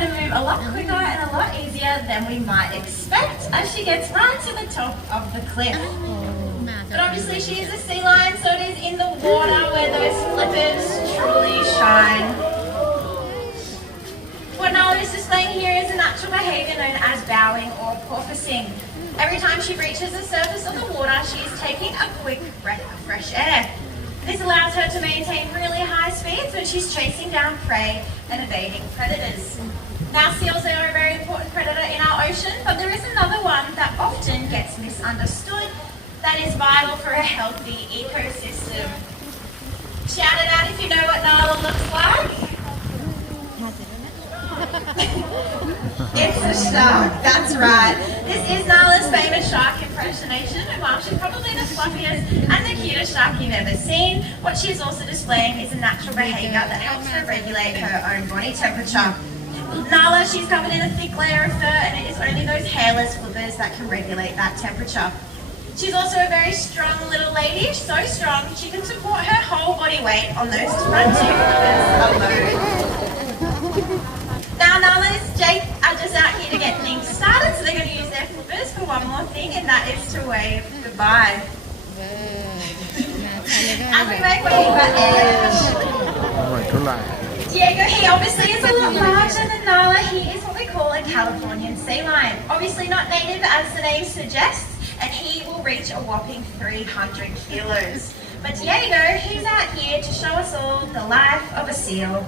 her to move a lot quicker and a lot easier than we might expect as she gets right to the top of the cliff. But obviously she is a sea lion, so it is in the water where those flippers truly shine. What Nala is displaying here is a natural behaviour known as bowing or porpoising. Every time she reaches the surface of the water, she is taking a quick breath of fresh air. This allows her to maintain really high speeds when she's chasing down prey and evading predators. Now, seals are a very important predator in our ocean, but there is another one that often gets misunderstood that is vital for a healthy ecosystem. Shout it out if you know what Nala looks like. It's a shark, that's right. This is Nala's famous shark impersonation, and while she's probably the fluffiest and the cutest shark you've ever seen, what she's also displaying is a natural behaviour that helps her regulate her own body temperature. Nala, she's covered in a thick layer of fur, and it is only those hairless flippers that can regulate that temperature. She's also a very strong little lady, so strong she can support her whole body weight on those front two flippers alone. Now Nala's Jake are just out here to get things started, so they're going to use their flippers for one more thing, and that is to wave goodbye. And we wave goodbye. Diego, he obviously is a lot larger than Nala. He is what we call a Californian sea lion. Obviously not native as the name suggests, and he will reach a whopping 300 kilos. But Diego, he's out here to show us all the life of a seal.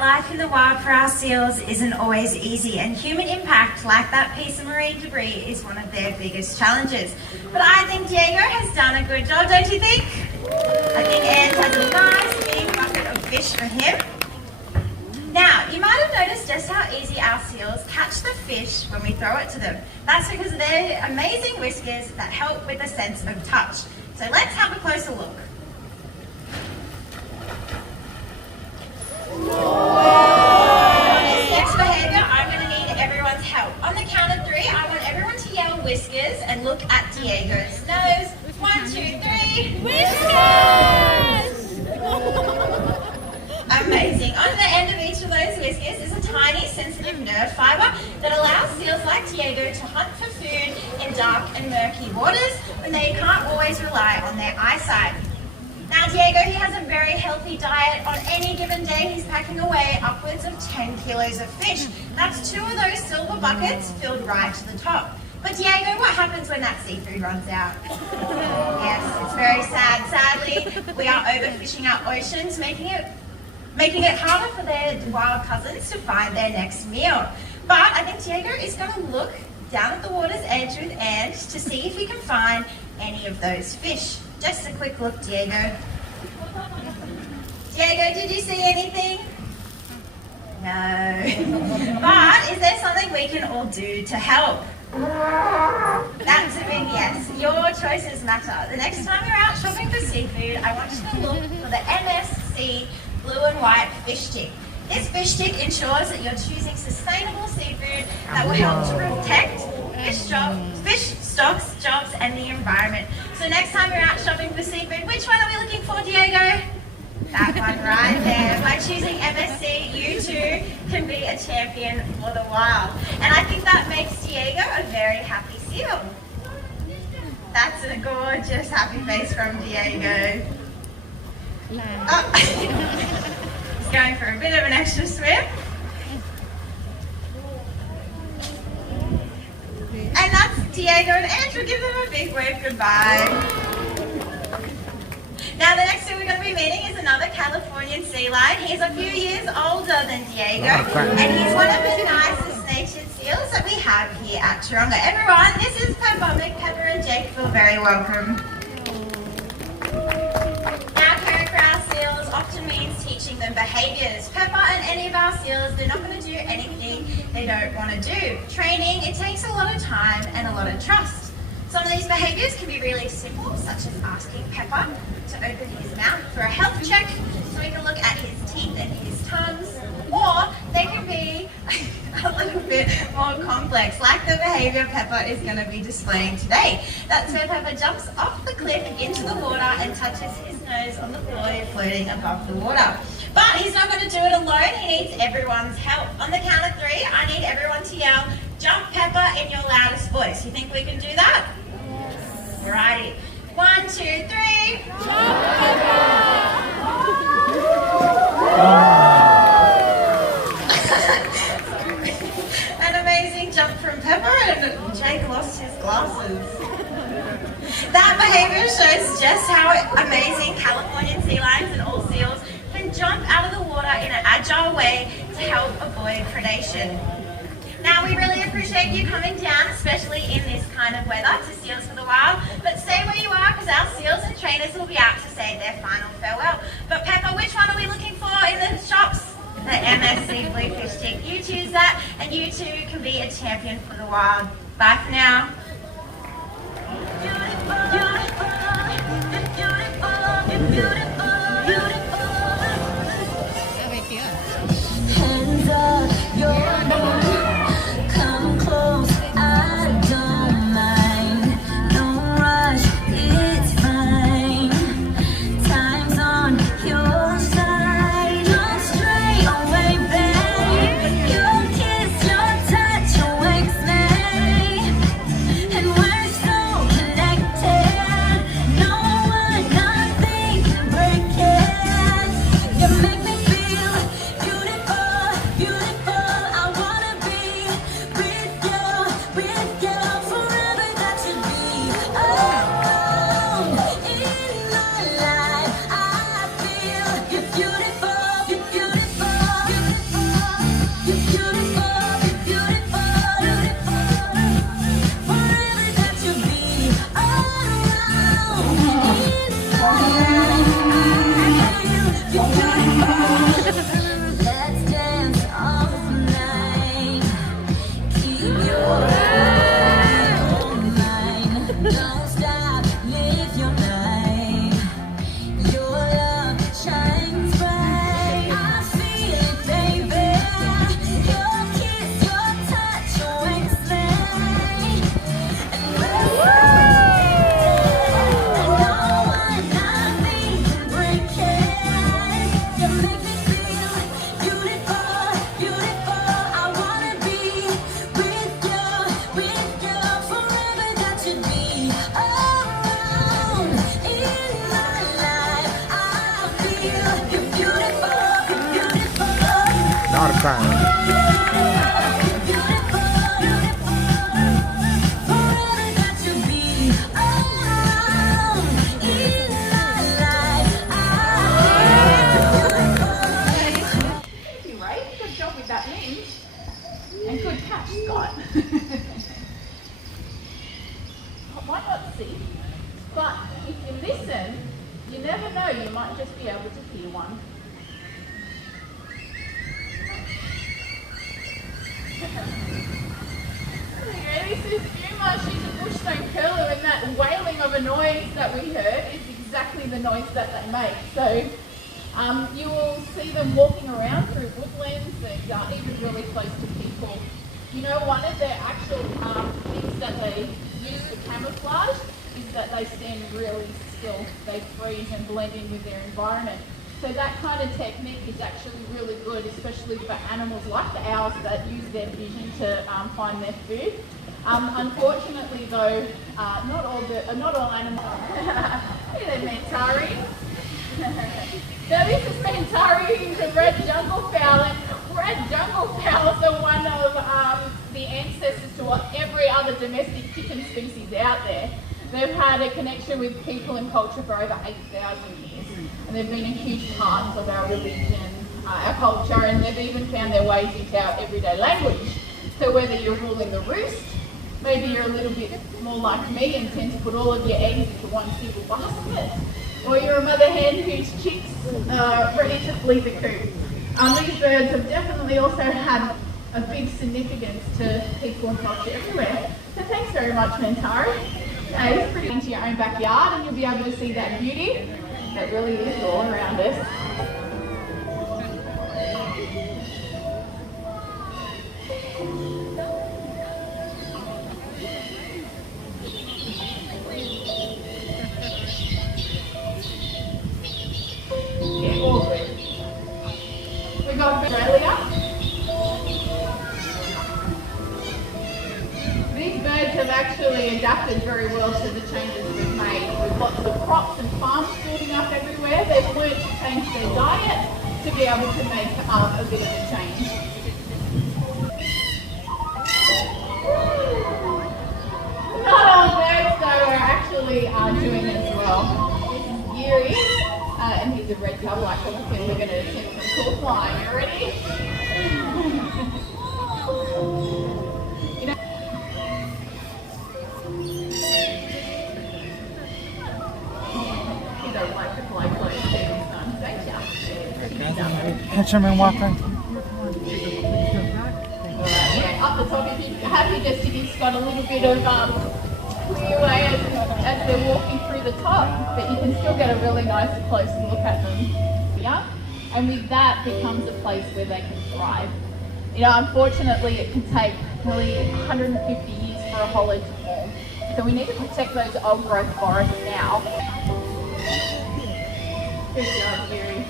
Life in the wild for our seals isn't always easy, and human impact, like that piece of marine debris, is one of their biggest challenges. But I think Diego has done a good job, don't you think? I think Anne has a nice big bucket of fish for him. Now, you might have noticed just how easy our seals catch the fish when we throw it to them. That's because of their amazing whiskers that help with the sense of touch. So let's have a closer look. On this next behaviour, I'm going to need everyone's help. On the count of 3, I want everyone to yell whiskers and look at Diego's nose. 1, 2, 3. Whiskers! Amazing. On the end of each of those whiskers is a tiny sensitive Diego to hunt for food in dark and murky waters when they can't always rely on their eyesight. Now Diego, he has a very healthy diet. On any given day, he's packing away upwards of 10 kilos of fish. That's 2 of those silver buckets filled right to the top. But Diego, what happens when that seafood runs out? Yes, it's very sad. Sadly, we are overfishing our oceans, making it harder for their wild cousins to find their next meal. But I think Diego is going to look down at the water's edge with Ange to see if he can find any of those fish. Just a quick look, Diego. Diego, did you see anything? No. But is there something we can all do to help? That's a big yes. Your choices matter. The next time you're out shopping for seafood, I want you to look for the MSC blue and white fish stick. This fish stick ensures that you're choosing sustainable seafood that will help to protect fish stocks, jobs, and the environment. So next time you're out shopping for seafood, which one are we looking for, Diego? That one right there. By choosing MSC, you too can be a champion for the wild. And I think that makes Diego a very happy seal. That's a gorgeous happy face from Diego. Oh. He's going for a bit of an extra swim. And that's Diego and Andrew. Give them a big wave goodbye. Now the next two we're going to be meeting is another Californian sea lion. He's a few years older than Diego, and he's one of the nicest natured seals that we have here at Taronga. Everyone, this is Peppa. Make Peppa and Jake feel very welcome. Now caring for our seals often means teaching them behaviours. Peppa and any of our seals, they're not going to do anything they don't want to do. Training, it takes a lot of time and a lot of trust. Some of these behaviours can be really simple, such as asking Peppa to open his mouth for a health check so we can look at his teeth and his tongues, or they can be a little bit more complex, like the behaviour Peppa is going to be displaying today. That's where Peppa jumps off the cliff into the water and touches his nose on the buoy floating above the water. But he's not going to do it alone, he needs everyone's help. On the count of 3, I need everyone to yell, "Jump Peppa," in your loudest voice. You think we can do that? Yes. Alrighty. 1, 2, 3. Jump An amazing jump from Peppa, and Jake lost his glasses. That behaviour shows just how amazing Californian sea lions and all seals can jump out of the water in an agile way to help avoid predation. Now, we really appreciate you coming down, especially in this kind of weather, to Seals for the Wild. But stay where you are, because our seals and trainers will be out to say their final farewell. But Peppa, which one are we looking for in the shops? The MSC Bluefish Stick. You choose that, and you too can be a champion for the wild. Bye for now. Hands up, your come close, I don't mind. No rush, it's fine. Time's on your side. Don't stray away, babe. Your kiss, your touch awakes me, and we're so connected. No one, nothing can break it. You make me feel beautiful, beautiful. I wanna be with you forever. That should be around in my life. I feel you're beautiful, you're beautiful, you're beautiful, you're beautiful, beautiful. Forever that should be around in my life. I feel you're beautiful. Let's dance all night. Keep your eye on mine. Don't stop, live your life. Your love shines bright. I feel it, baby. Your kiss. Thank you, Ray. Good job with that lens. And good catch, Scott. Might not see, but if you listen, you never know, you might just be able to hear one. This is Uma. She's a bushstone curlew, and that wailing of a noise that we heard is exactly the noise that they make. So you will see them walking around through woodlands and even really close to people. You know, one of their actual things that they use for camouflage is that they stand really still. They freeze and blend in with their environment. So that kind of technique is actually really good, especially for animals like the owls that use their vision to find their food. Unfortunately though, not all animals. Look at Mentari. Now this is Mentari, he's a red jungle fowl, and red jungle fowls are one of the ancestors to what every other domestic chicken species out there. They've had a connection with people and culture for over 8,000 years, and they've been a huge part of our religion, our culture, and they've even found their ways into our everyday language. So whether you're ruling the roost, maybe you're a little bit more like me and tend to put all of your eggs into one single basket, or you're a mother hen whose chicks are ready to flee the coop. These birds have definitely also had a big significance to people and culture everywhere. So thanks very much, Mentari. It's pretty into your own backyard, and you'll be able to see that beauty that really is all around us. Yeah, all good. We got Australia. These birds have actually adapted very well to the changes we've made. With lots of crops and farms building up everywhere, they've learned to change their diet to be able to make a bit of a change. Not all birds though are actually doing as well. This is Geary, and he's a red tail like him, and we're going to attempt some cool flying. You ready? Catch him and walk in. Yeah, up the top, if you're happy just to give Scott a little bit of leeway as they're walking through the top, but you can still get a really nice close look at them. Yeah, and with that becomes a place where they can thrive. You know, unfortunately, it can take nearly 150 years for a hollow to form, so we need to protect those old growth forests now. Good job, Geary.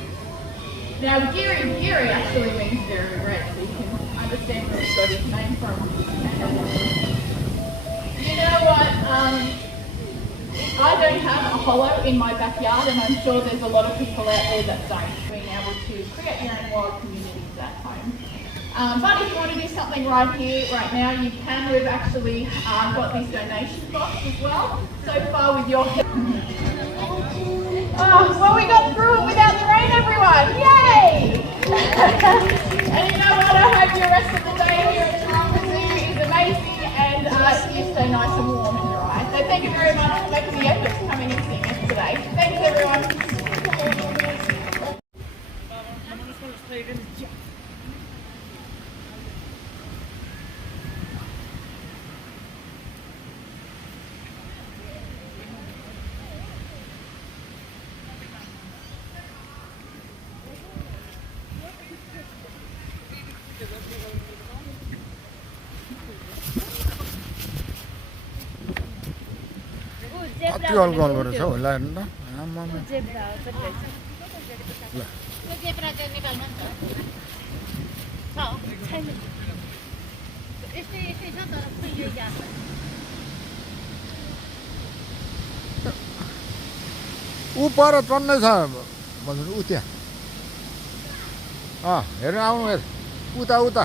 Now, Geary actually means very red, so you can understand where he got his name from. You know what? I don't have a hollow in my backyard, and I'm sure there's a lot of people out there that don't. Being able to create your own wild communities at home. But if you want to do something right here, right now, you can. We've actually got this donation box as well. So far with your help. Oh, well, we got through it without the rain, everyone. Yay! And you know what? I hope your rest of the day here at Taronga Zoo is amazing, and it is so nice and warm and dry. So thank you very much for making the effort to coming and seeing us today. Thanks, everyone. कति अल्कोहलको रहेछ होला हेर्नु त आमामा ल ऊ पर चढ्नै छ भन्नु उ त्यहाँ हेर्नु आउनु हेर उता उता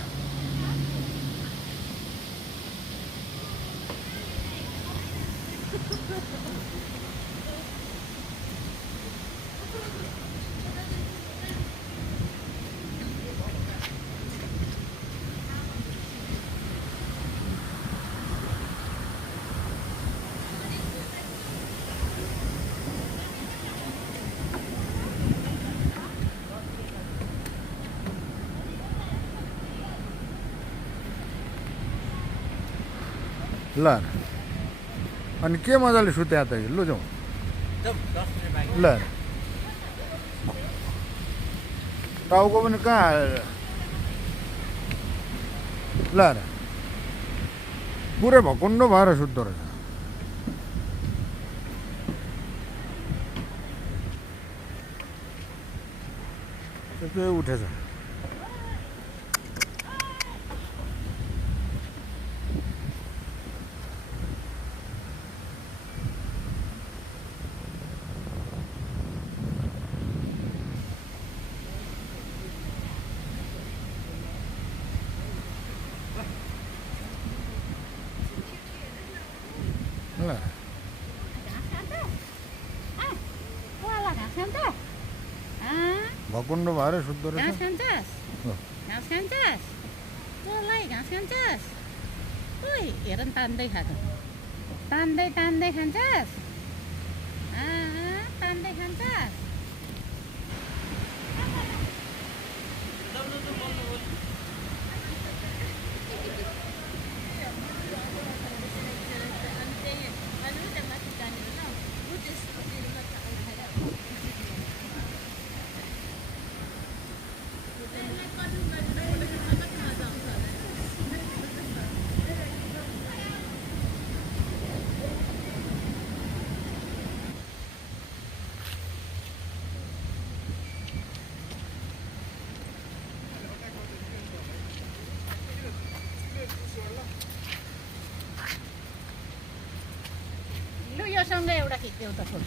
ल अनि के मजाले सुत्या त लु जाउँ ल टाउको पनि कहाँ ल पुरै भकुन्डो भएर सुत्दो रहेछ त्यो उठेछ ल भकुन्डो भएर सुत्दो रहेछ घाँस खान्छस् घाँस खान्छस् तँलाई घाँस खान्छस् ओइ हेर न तान्दै खाएको तान्दै तान्दै खान्छस् तान्दै खान्छस् लु योसँग एउटा खिच्देऊ त फुल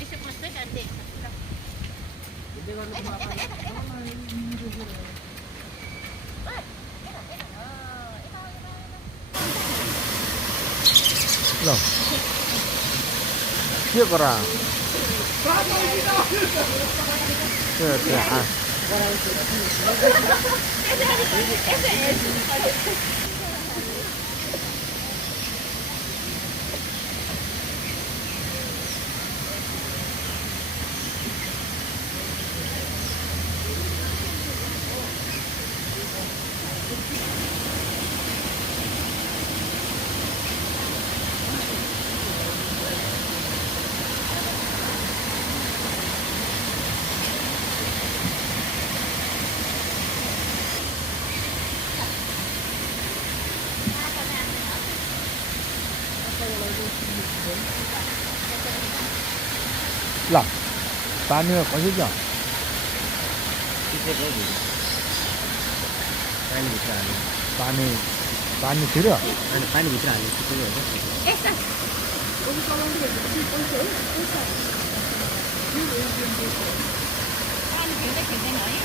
यसो बस्दै काट्दै ल के गरा ल पानीमा खसिन्छ पानी पानीतिर पानीभित्र हाल्ने चिसो पानी फेर्दै खेल्दैन है